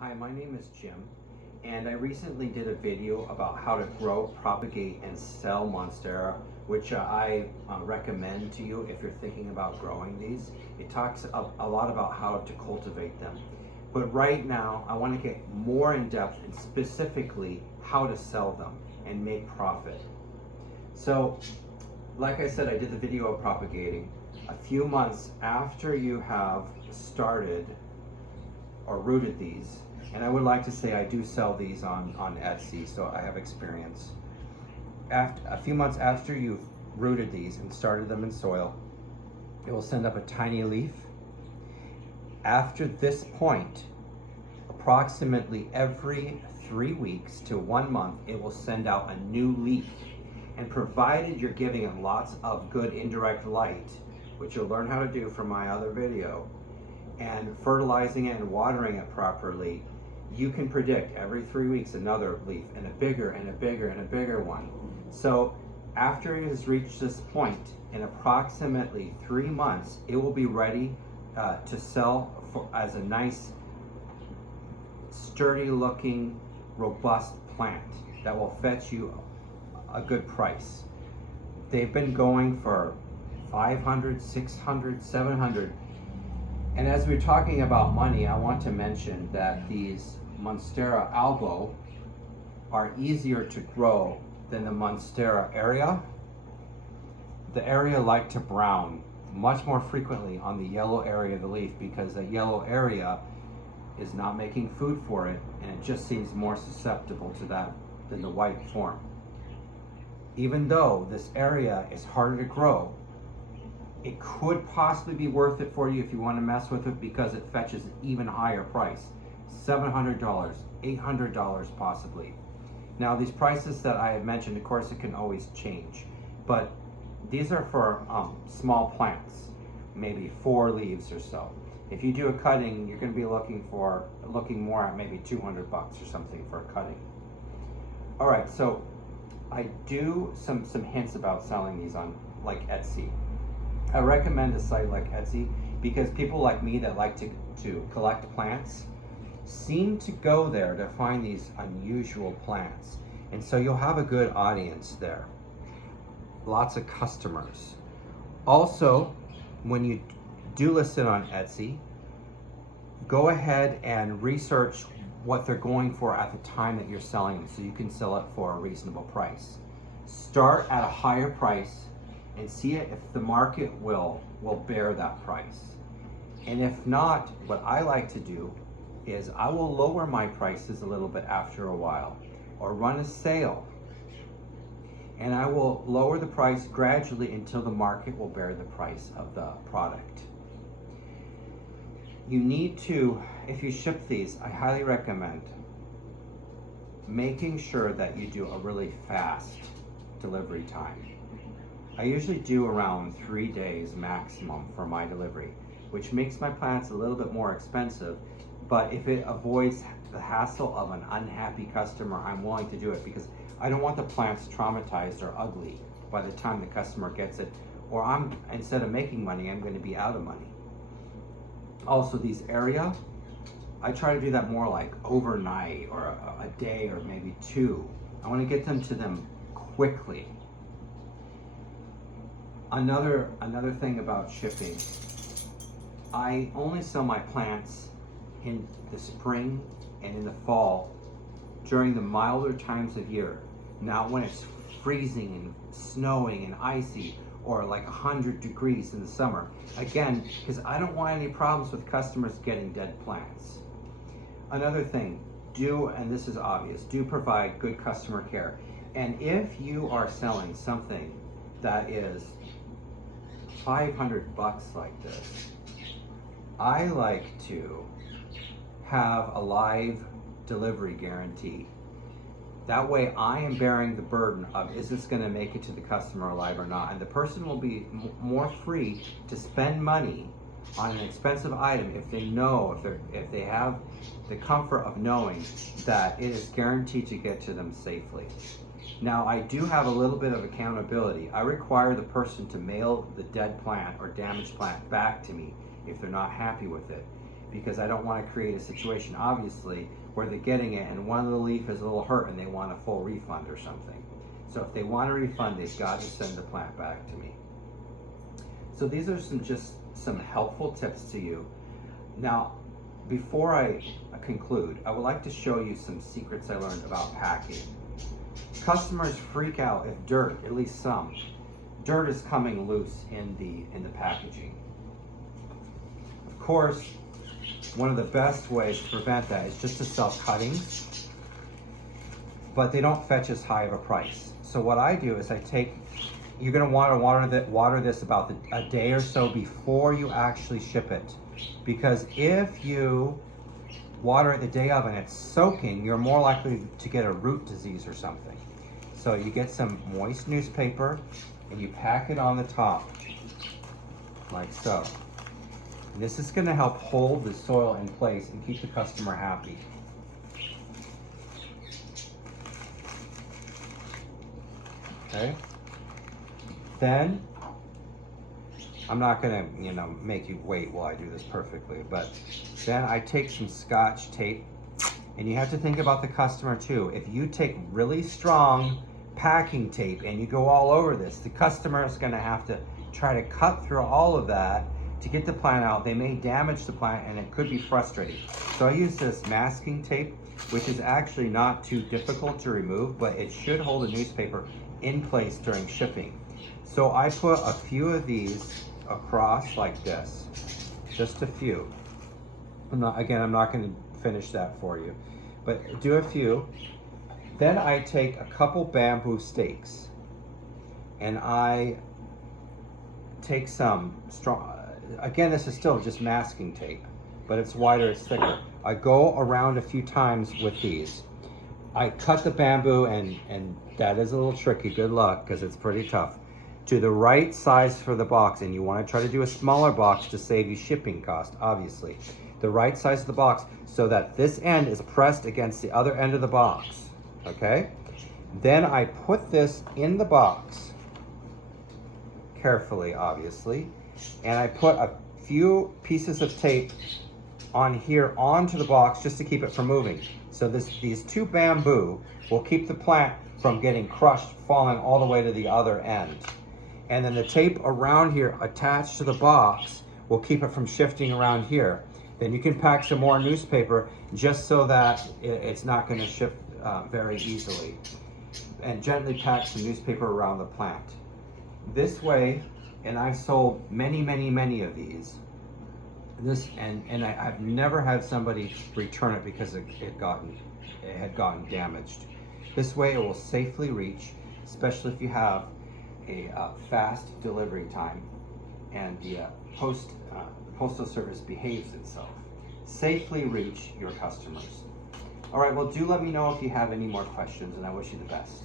Hi, my name is Jim, and I recently did a video about how to grow, propagate, and sell Monstera, which I recommend to you if you're thinking about growing these. It talks a lot about how to cultivate them. But right now, I want to get more in depth and specifically how to sell them and make profit. So, like I said, I did the video of propagating. A few months after you have started or rooted these, and I would like to say I do sell these on Etsy, so I have experience. A few months after you've rooted these and started them in soil, it will send up a tiny leaf. After this point, approximately every 3 weeks to 1 month, it will send out a new leaf. And provided you're giving it lots of good indirect light, which you'll learn how to do from my other video, and fertilizing it and watering it properly, you can predict every 3 weeks another leaf and a bigger and a bigger and a bigger one. So after it has reached this point, in approximately 3 months, it will be ready to sell as a nice, sturdy looking, robust plant that will fetch you a good price. They've been going for 500, 600, 700. And as we're talking about money, I want to mention that these Monstera Albo are easier to grow than the Monstera aurea. The aurea like to brown much more frequently on the yellow area of the leaf because the yellow area is not making food for it, and it just seems more susceptible to that than the white form. Even though this area is harder to grow, it could possibly be worth it for you if you want to mess with it because it fetches an even higher price. $700, $800 possibly. Now these prices that I have mentioned, of course it can always change, but these are for small plants, maybe 4 leaves or so. If you do a cutting, you're going to be looking more at maybe $200 or something for a cutting. All right, so I do some hints about selling these on like Etsy. I recommend a site like Etsy because people like me that like to collect plants seem to go there to find these unusual plants. And so you'll have a good audience there. Lots of customers. Also, when you do list it on Etsy, go ahead and research what they're going for at the time that you're selling them so you can sell it for a reasonable price. Start at a higher price and see if the market will bear that price. And if not, what I like to do is I will lower my prices a little bit after a while or run a sale. And I will lower the price gradually until the market will bear the price of the product. You need to, if you ship these, I highly recommend making sure that you do a really fast delivery time. I usually do around 3 days maximum for my delivery, which makes my plants a little bit more expensive, but if it avoids the hassle of an unhappy customer, I'm willing to do it because I don't want the plants traumatized or ugly by the time the customer gets it, or instead of making money, I'm going to be out of money. Also, these aurea, I try to do that more like overnight or a day or maybe 2. I want to get them to them quickly. Another thing about shipping, I only sell my plants in the spring and in the fall during the milder times of year. Not when it's freezing and snowing and icy or like 100 degrees in the summer. Again, because I don't want any problems with customers getting dead plants. Another thing, and this is obvious, do provide good customer care. And if you are selling something that is $500 like this, I like to have a live delivery guarantee. That way I am bearing the burden of, is this going to make it to the customer alive or not? And the person will be more free to spend money on an expensive item if they know, if they have the comfort of knowing that it is guaranteed to get to them safely. Now, I do have a little bit of accountability. I require the person to mail the dead plant or damaged plant back to me if they're not happy with it. because I don't want to create a situation, obviously, where they're getting it and one of the leaf is a little hurt and they want a full refund or something. So if they want a refund, they've got to send the plant back to me. So these are some helpful tips to you. Now, before I conclude, I would like to show you some secrets I learned about packing. Customers freak out if dirt, at least some, dirt is coming loose in the packaging. Of course, one of the best ways to prevent that is just to sell cuttings, but they don't fetch as high of a price. So what I do is you're going to want to water this about a day or so before you actually ship it, because if you water it the day of and it's soaking, you're more likely to get a root disease or something. So you get some moist newspaper and you pack it on the top, like so. And this is going to help hold the soil in place and keep the customer happy. Okay. Then, I'm not going to, make you wait while I do this perfectly, but then I take some Scotch tape, and you have to think about the customer too. If you take really strong packing tape and you go all over this, the customer is going to have to try to cut through all of that to get the plant out. They may damage the plant and it could be frustrating. So I use this masking tape, which is actually not too difficult to remove, but it should hold the newspaper in place during shipping. So I put a few of these across like this, just a few. I'm not going to finish that for you, but do a few. Then I take a couple bamboo stakes and I take some strong, again, this is still just masking tape, but it's wider, it's thicker. I go around a few times with these. I cut the bamboo, and that is a little tricky, good luck, because it's pretty tough, to the right size for the box, and you want to try to do a smaller box to save you shipping cost, obviously. The right size of the box so that this end is pressed against the other end of the box, okay? Then I put this in the box, carefully, obviously, and I put a few pieces of tape on here onto the box just to keep it from moving. So these two bamboo will keep the plant from getting crushed, falling all the way to the other end. And then the tape around here attached to the box will keep it from shifting around here. Then you can pack some more newspaper just so that it's not going to shift very easily. And gently pack some newspaper around the plant. This way, and I've sold many, many, many of these. I've never had somebody return it because it had gotten damaged. This way it will safely reach, especially if you have a fast delivery time and the postal service behaves itself. Safely reach your customers. All right, well, do let me know if you have any more questions, and I wish you the best.